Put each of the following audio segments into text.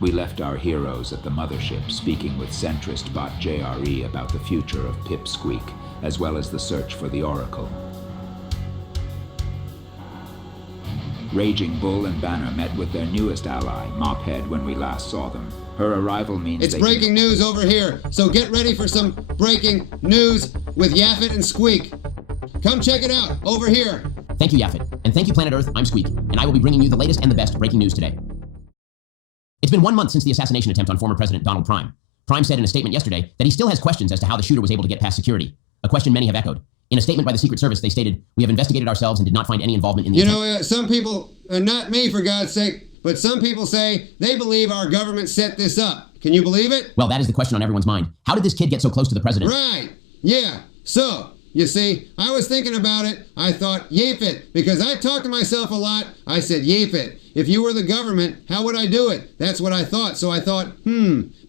We left our heroes at the mothership speaking with centrist bot JRE about the future of Pipsqueak, as well as the search for the Oracle. Raging Bull and Banner met with their newest ally, Mop-headed, when we last saw them. Her arrival means it's breaking news over here, so get ready for some breaking news with Yaffet and Squeak. Come check it out, over here. Thank you, Yaffet, and thank you, Planet Earth. I'm Squeak, and I will be bringing you the latest and the best breaking news today. It's been 1 month since the assassination attempt on former President Donald Prime. Prime said in a statement yesterday that he still has questions as to how the shooter was able to get past security, a question many have echoed. In a statement by the Secret Service, they stated, "We have investigated ourselves and did not find any involvement in the attempt." Some people, not me for God's sake, but some people say they believe our government set this up. Can you believe it? Well, that is the question on everyone's mind. How did this kid get so close to the president? Right, yeah. So, you see, I was thinking about it. I thought, Yaffet, because I talk to myself a lot. I said, Yaffet, if you were the government, how would I do it? That's what I thought. So I thought,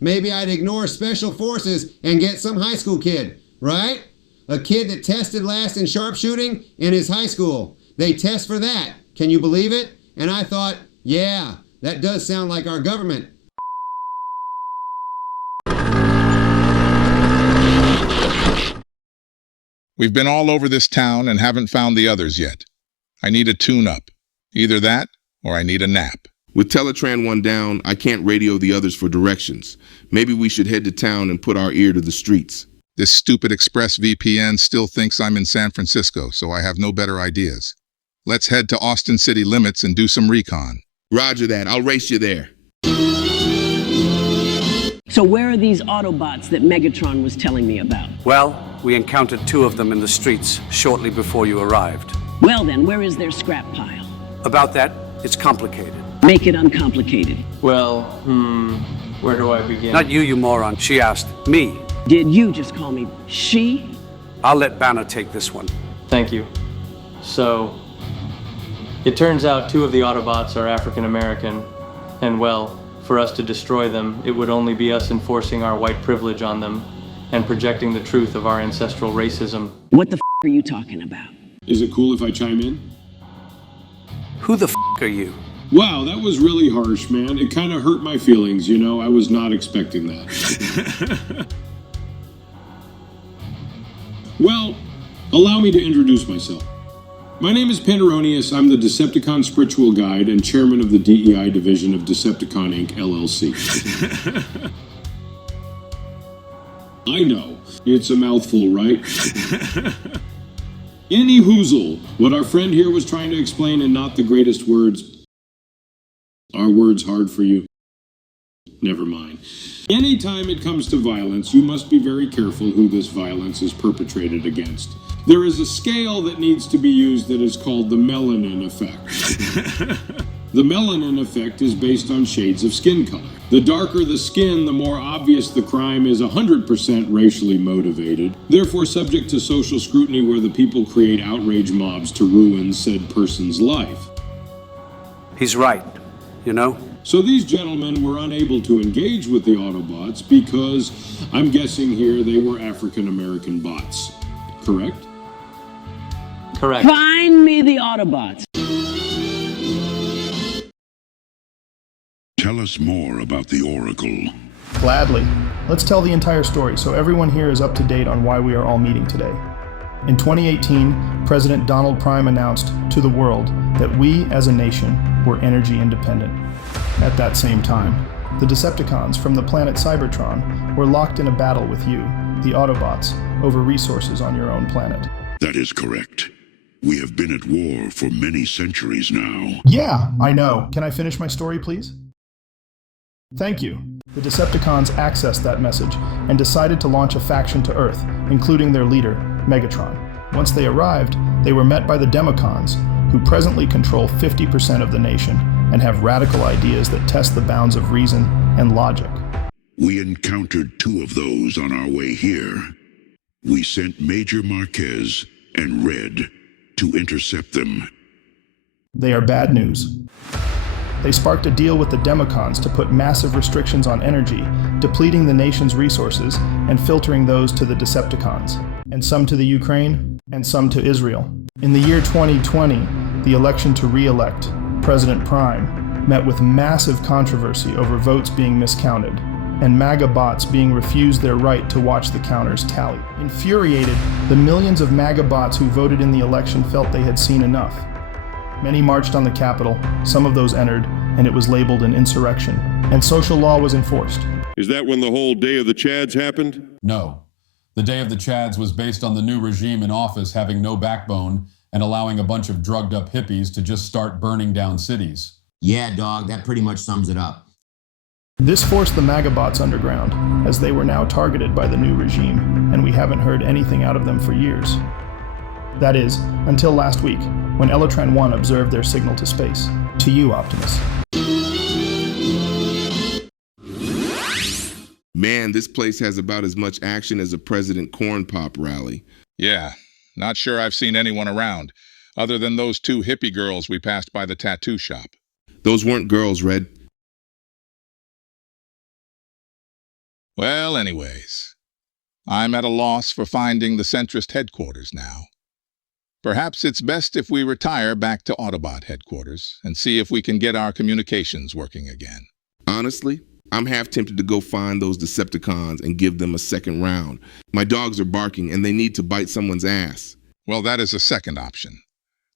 maybe I'd ignore special forces and get some high school kid, right? A kid that tested last in sharpshooting in his high school. They test for that. Can you believe it? And I thought, yeah, that does sound like our government. We've been all over this town and haven't found the others yet. I need a tune-up. Either that, or I need a nap. With Teletran 1 down, I can't radio the others for directions. Maybe we should head to town and put our ear to the streets. This stupid ExpressVPN still thinks I'm in San Francisco, so I have no better ideas. Let's head to Austin city limits and do some recon. Roger that. I'll race you there. So where are these Autobots that Megatron was telling me about? Well, we encountered 2 of them in the streets shortly before you arrived. Well then, where is their scrap pile? About that, it's complicated. Make it uncomplicated. Well, where do I begin? Not you, you moron. She asked me. Did you just call me she? I'll let Banner take this one. Thank you. So, it turns out 2 of the Autobots are African American, and well, for us to destroy them, it would only be us enforcing our white privilege on them and projecting the truth of our ancestral racism. What the f*** are you talking about? Is it cool if I chime in? Who the f*** are you? Wow, that was really harsh, man. It kind of hurt my feelings, you know. I was not expecting that. Well, allow me to introduce myself. My name is Panderoneous. I'm the Decepticon Spiritual Guide and chairman of the DEI division of Decepticon Inc. LLC. I know, it's a mouthful, right? Any hoozle, what our friend here was trying to explain in not the greatest words. Are words hard for you? Never mind. Anytime it comes to violence, you must be very careful who this violence is perpetrated against. There is a scale that needs to be used that is called the melanin effect. The melanin effect is based on shades of skin color. The darker the skin, the more obvious the crime is 100% racially motivated, therefore subject to social scrutiny where the people create outrage mobs to ruin said person's life. He's right, you know? So these gentlemen were unable to engage with the Autobots because, I'm guessing here, they were African-American bots. Correct? Correct. Find me the Autobots. Tell us more about the Oracle. Gladly. Let's tell the entire story so everyone here is up to date on why we are all meeting today. In 2018, President Donald Prime announced to the world that we as a nation were energy independent. At that same time, the Decepticons from the planet Cybertron were locked in a battle with you, the Autobots, over resources on your own planet. That is correct. We have been at war for many centuries now. Yeah, I know. Can I finish my story, please? Thank you. The Decepticons accessed that message and decided to launch a faction to Earth, including their leader, Megatron. Once they arrived, they were met by the Democons, who presently control 50% of the nation and have radical ideas that test the bounds of reason and logic. We encountered 2 of those on our way here. We sent Major Marquez and Red to intercept them. They are bad news. They sparked a deal with the Democons to put massive restrictions on energy, depleting the nation's resources and filtering those to the Decepticons, and some to the Ukraine, and some to Israel. In the year 2020, the election to re-elect President Prime, met with massive controversy over votes being miscounted, and MAGABOTS being refused their right to watch the counters tally. Infuriated, the millions of MAGABOTS who voted in the election felt they had seen enough. Many marched on the Capitol, some of those entered, and it was labeled an insurrection, and social law was enforced. Is that when the whole Day of the Chads happened? No. The Day of the Chads was based on the new regime in office having no backbone and allowing a bunch of drugged up hippies to just start burning down cities. Yeah, dog, that pretty much sums it up. This forced the MAGABOTS underground, as they were now targeted by the new regime, and we haven't heard anything out of them for years. That is, until last week, when Elotran 1 observed their signal to space. To you, Optimus. Man, this place has about as much action as a President Corn Pop rally. Yeah, not sure I've seen anyone around, other than those two hippie girls we passed by the tattoo shop. Those weren't girls, Red. Well, anyways, I'm at a loss for finding the centrist headquarters now. Perhaps it's best if we retire back to Autobot headquarters and see if we can get our communications working again. Honestly, I'm half tempted to go find those Decepticons and give them a second round. My dogs are barking and they need to bite someone's ass. Well, that is a second option.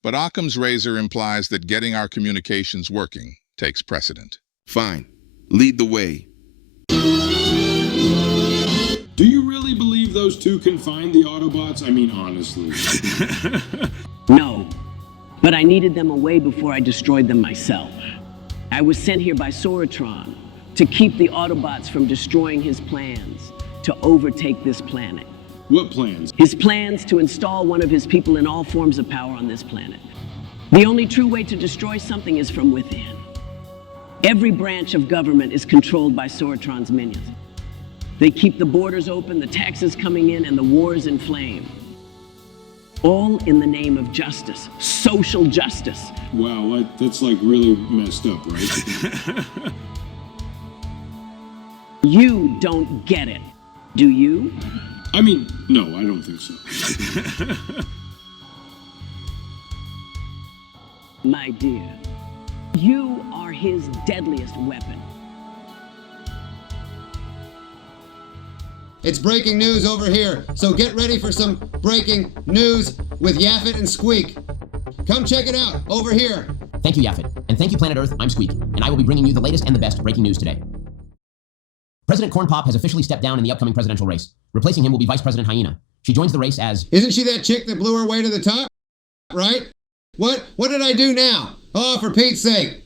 But Occam's razor implies that getting our communications working takes precedent. Fine. Lead the way. Do you really believe those two can find the Autobots? I mean, honestly. No, but I needed them away before I destroyed them myself. I was sent here by Sorotron to keep the Autobots from destroying his plans to overtake this planet. What plans? His plans to install one of his people in all forms of power on this planet. The only true way to destroy something is from within. Every branch of government is controlled by Sorotron's minions. They keep the borders open, the taxes coming in, and the wars inflamed. All in the name of justice, social justice. Wow, that's like really messed up, right? You don't get it, do you? I mean, no, I don't think so. My dear, you are his deadliest weapon. It's breaking news over here, so get ready for some breaking news with Yaffet and Squeak. Come check it out, over here. Thank you, Yaffet, and thank you, Planet Earth. I'm Squeak, and I will be bringing you the latest and the best breaking news today. President Corn Pop has officially stepped down in the upcoming presidential race. Replacing him will be Vice President Hyena. She joins the race as... Isn't she that chick that blew her way to the top? Right? What did I do now? Oh, for Pete's sake.